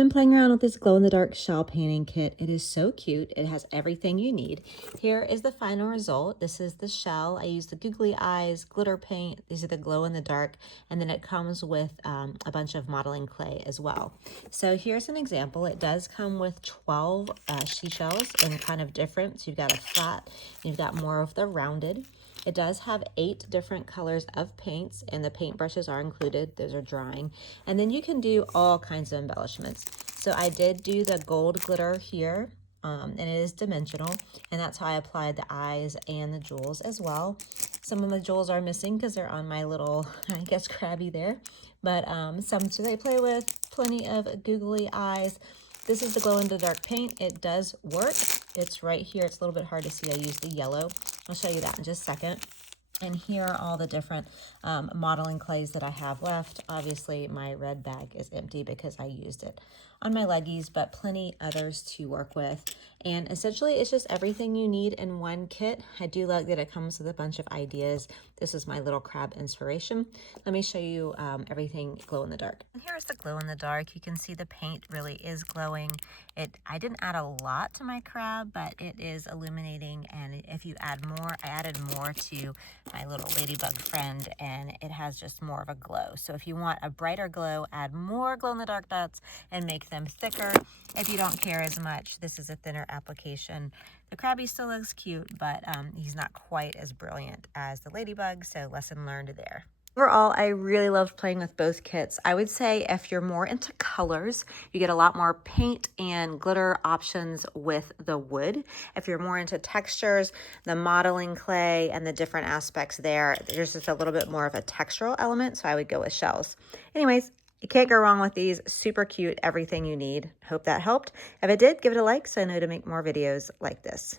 I'm playing around with this glow-in-the-dark shell painting kit. It is so cute. It has everything you need. Here is the final result. This is the shell. I used the googly eyes, glitter paint. These are the glow-in-the-dark, and then it comes with a bunch of modeling clay as well. So here's an example. It does come with 12 seashells and kind of different. So you've got a flat, and you've got more of the rounded. It does have 8 different colors of paints, and the paintbrushes are included. Those are drying. And then you can do all kinds of embellishments. So I did do the gold glitter here, and it is dimensional, and that's how I applied the eyes and the jewels as well. Some of the jewels are missing because they're on my little, I guess, crabby there. But some to play with, plenty of googly eyes. This is the glow-in-the-dark paint. It does work. It's right here. It's a little bit hard to see. I used the yellow. I'll show you that in just a second. And here are all the different modeling clays that I have left. Obviously, my red bag is empty because I used it on my leggies, but plenty others to work with. And essentially, it's just everything you need in one kit. I do like that it comes with a bunch of ideas. This is my little crab inspiration. Let me show you everything glow in the dark. And here's the glow in the dark. You can see the paint really is glowing. I didn't add a lot to my crab, but it is illuminating. And if you add more, I added more to my little ladybug friend, and it has just more of a glow. So if you want a brighter glow, add more glow in the dark dots and make them thicker. If you don't care as much, this is a thinner application. The crabby still looks cute, but he's not quite as brilliant as the ladybug, so lesson learned there. Overall, I really loved playing with both kits. I would say if you're more into colors, you get a lot more paint and glitter options with the wood. If you're more into textures, the modeling clay and the different aspects there's just a little bit more of a textural element, so I would go with shells. Anyways, you can't go wrong with these. Super cute, everything you need. Hope that helped. If it did, give it a like so I know to make more videos like this.